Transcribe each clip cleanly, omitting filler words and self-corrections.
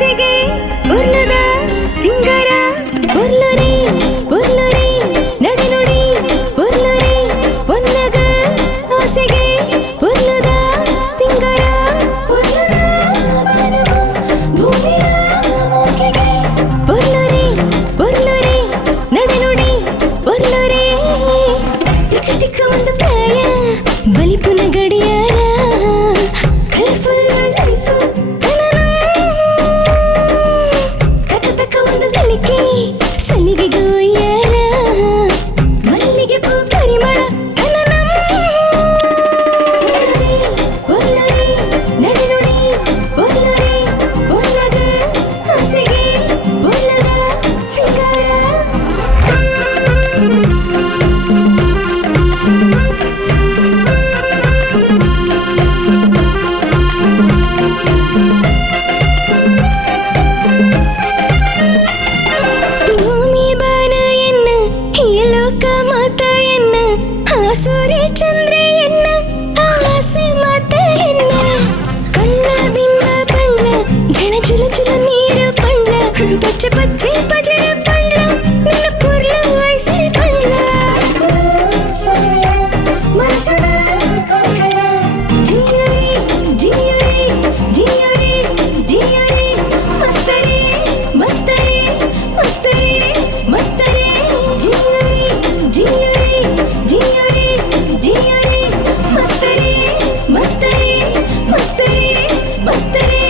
ಆಸೆಗೆ ಉರ್ಲದ ಸಿಂಗರ ಪೊರ್ಲುರೆ ಪೊರ್ಲುರೆ ನಡೆನುಡಿ ಪೊರ್ಲುರೆ ಪೊನ್ನಗ ಆಸೆಗೆ ಉರ್ಲದ ಸಿಂಗರ ಪೊರ್ಲುರ ಭೂಮಿಯ ಮೂಕೆಗೆ ಪೊರ್ಲುರೆ ಪೊರ್ಲುರೆ ನಡೆನುಡಿ ಪೊರ್ಲುರೆ ಟಿಕ ಟಿಕ ಒಂದು ಪ್ರಾಯ ಬಲಿಪುನ ಗಡಿಯಾರ ಕಲರ್ಫುಲ್ ಲೈಫ್ ತಕ ತಕ ಒಂದು ಗಳಿಕೆ ಸಲಿಗೆಗೂ ಯಾರ ಮಲ್ಲಿಗೆ ಪೂ ಪರಿಮಳ ಪೊರ್ಲುರೆ ನಡೆನುಡಿ ಪೊರ್ಲುರೆ ಪೊನ್ನಗ ಆಸೆಗೆ ಪೊರ್ಲದ ಸಿಂಗಾರ ಭೂಮಿ ಬಾನ ಎನ್ನ ಲೋಕ ಮಾತ ಎನ್ನ ಆ ಸೂರ್ಯ ಚಂದ್ರ ಎನ್ನ ಆಸೆ ಮಾತ ಎನ್ನ ಕಣ್ಣ ಬಿಂಬ ಬಣ್ಣ ಜಳ ಜುಲ ಜುಲ ನೀರ ಬಣ್ಣ ಪಚ್ಚೆ ಪಚ್ಚೆ ಪಜರ ಬಣ್ಣ ನಿನ್ನ ಪುರ್ಲ ವಯಸ್ಸರಿ ಬಣ್ಣ ಮನಸಡ ಗೋಚರ ಜಿಯರಿ ಜಿಯರಿ ಜಿಯರಿ ಜಿಯರಿ ಮಸ್ತರಿ ಮಸ್ತರಿ ಮಸ್ತರಿ ಮಸ್ತರಿ ಜಿಯರಿ ಜಿಯರಿ ಜಿಯರಿ ಜಿಯರಿ ಮಸ್ತರಿ ಮಸ್ತರಿ ಮಸ್ತರಿ ಮಸ್ತರಿ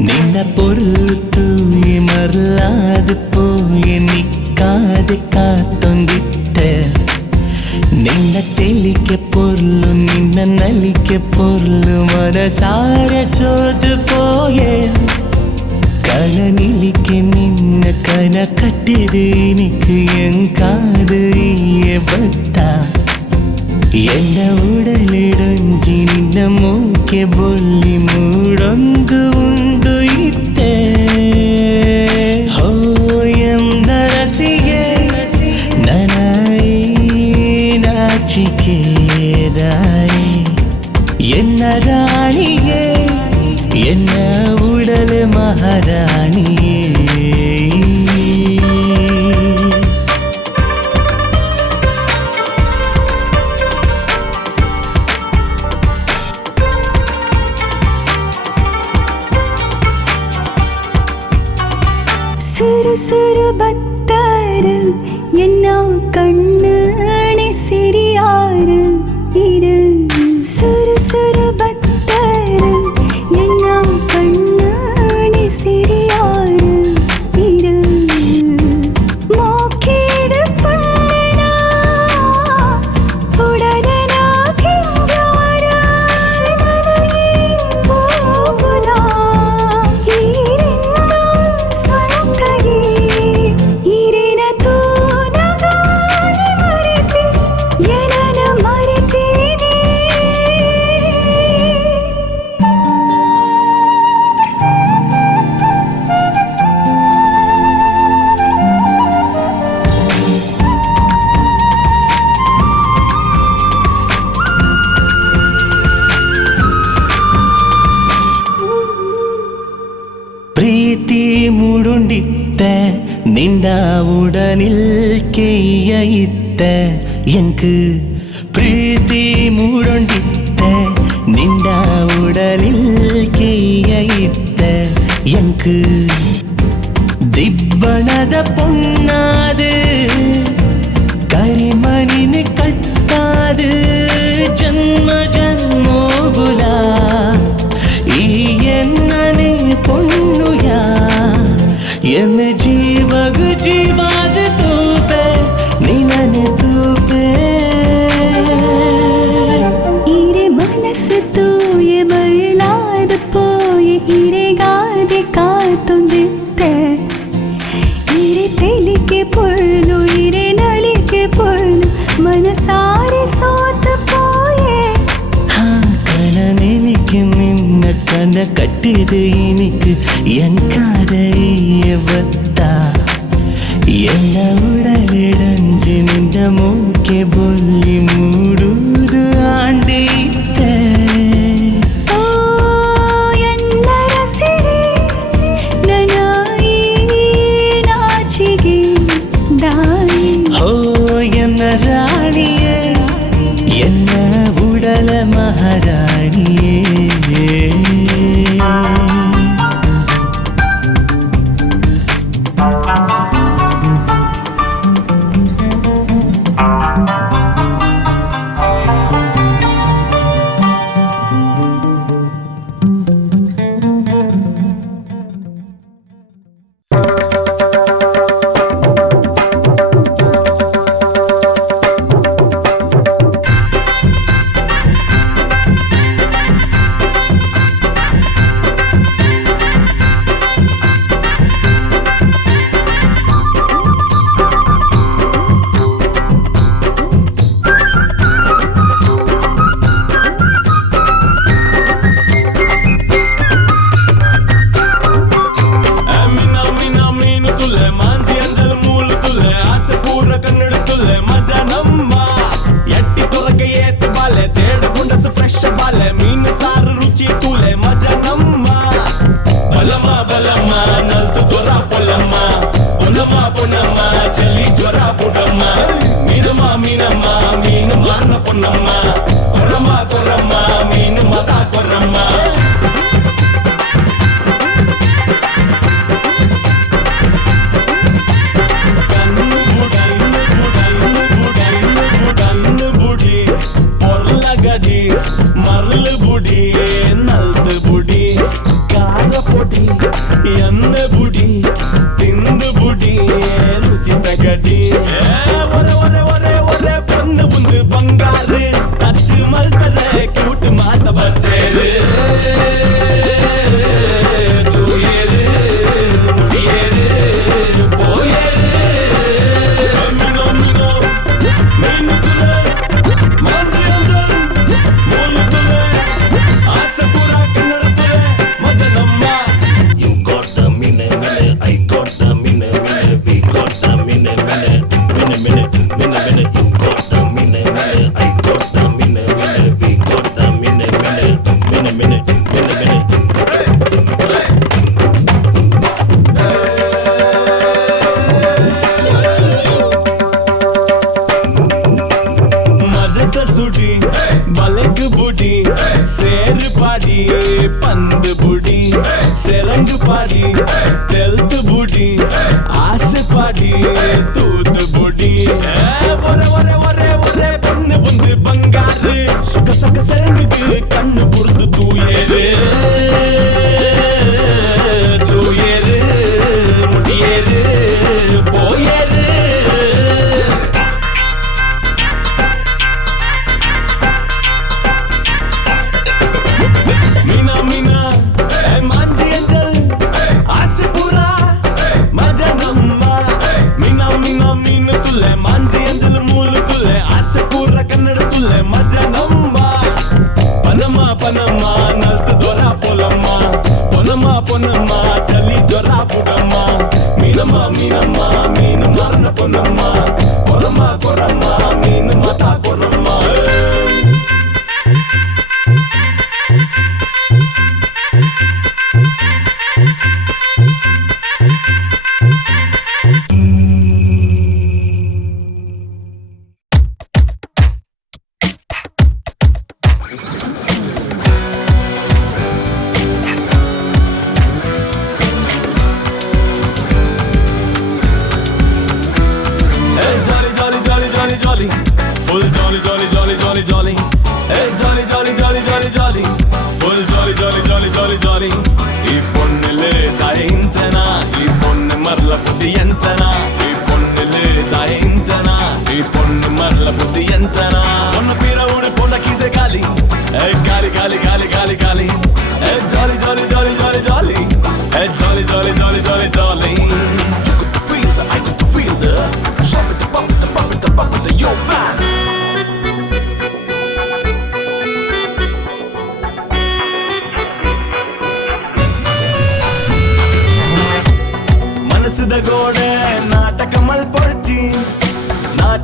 നിന്ന പൊറുത്തൂയെ മറലാതെ പോയെ നിക്കാതെ കാത്തൊണ്ടിtte നിന്ന തെളിക്കെ പൊർലു നിന്ന നലിക്കെ പൊർലു മനസാരെ സോതു പോയെ കനനിലിക്കെ നിന്ന കന കട്ടിയത് എനിക്ക് എങ്കാത് ഈയെ ബത്ത എന്ന ഉടലിടഞ്ചി നിന്ന മൂക്കെ ബൊല്ലി മൂടൊಂದು ಉಂಡು ಇತ್ತೆ ಹೋಯಂ ನರಸಿಗೆ ನನಾಯಿ ನಾಚಿಕೆದಾಯಿ ಎನ್ನ ರಾಣಿಗೆ ಎನ್ನ ಉಡಲ ಮಹಾರಾಣಿಯೇ ಸುರು ಸುರು ಬತ್ತಾರು ಎನ್ನ ಕಣ್ಣು ಅಣೆಸಿರಿಯಾರು ಇರು ಸುರು ಸುರು ಬತ್ತಾರು ಎನ್ನ ಕಣ್ಣು ಅಣೆಸಿರಿಯಾರು ಇರು ಮೋಕೇಡು ಪುಣ್ಣನ ಉಡಲನ ಕಿಂಗಾರ ನನಗೆ ಹೋಗುಲ ಈರಿನ ಸ್ವಂತಗೆ ಈರಿನ ತೋನಗಾನಿ ಮರೆತೆ ಎನನ ಮರೆತೇನೆ ನಿಂಡ ಉಡನಿಲ್ ಕೇಯ ಇತ್ತ ಎಂಕು ಪ್ರೀತಿ ಮೂಡೊಂಡಿತ್ತ ನಿಂಡ ಉಡಲಿಲ್ ಕೇಯ ಇತ್ತ ಎಂಕು ದಿಬ್ಬಣದ பொண்ணாது கரிமணினு கட்டாது ஜன்ம ஜன்மோகுலா ಈ ಎನ್ನನೆ ಪೊಣ್ಣುಯ ಎನ್ನ ಜೀವಗು ಜೀವಾದ ತೂಪೆ ನಿನನೆ ತೂಪೆ ಇರೆ ಮನಸ್ಸು ತೂಯೆ ಮಳ್ಳಾದ ಪೋಯೆ ಇರೆಗಾದೆ ಕಾತೊಂದಿತ್ತೆ ಇರೆ ತೆಲಿಕೆ ಪೊಳ್ಳು ಇರೆ ನಲಿಕೆ ಪೊಳ್ಳು ಮನಸಾರೆ ಸೋತು ಪೋಯೆ கனநிலைக்கு நின்ன கன கட்டுது இனிக்கு என் காதைய பத்தா என்ன உடலிடஞ்சு நின்ற மூக்கே பொல்லி மூடுது ஆண்டித்த ಓ ಎನ್ನ ರಸಿರೆ ನನಾಯಿ ನಾಚಿಗೆ ದಾಯಿ ஓ என்ன ராணியே என்ன உடல மகாராணியே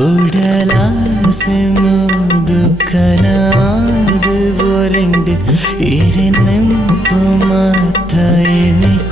ഉടലാസെ മുതുക്കനാത് പോരണ്ട് ഇരുന്നപ്പോ മാത്ര എനിക്ക്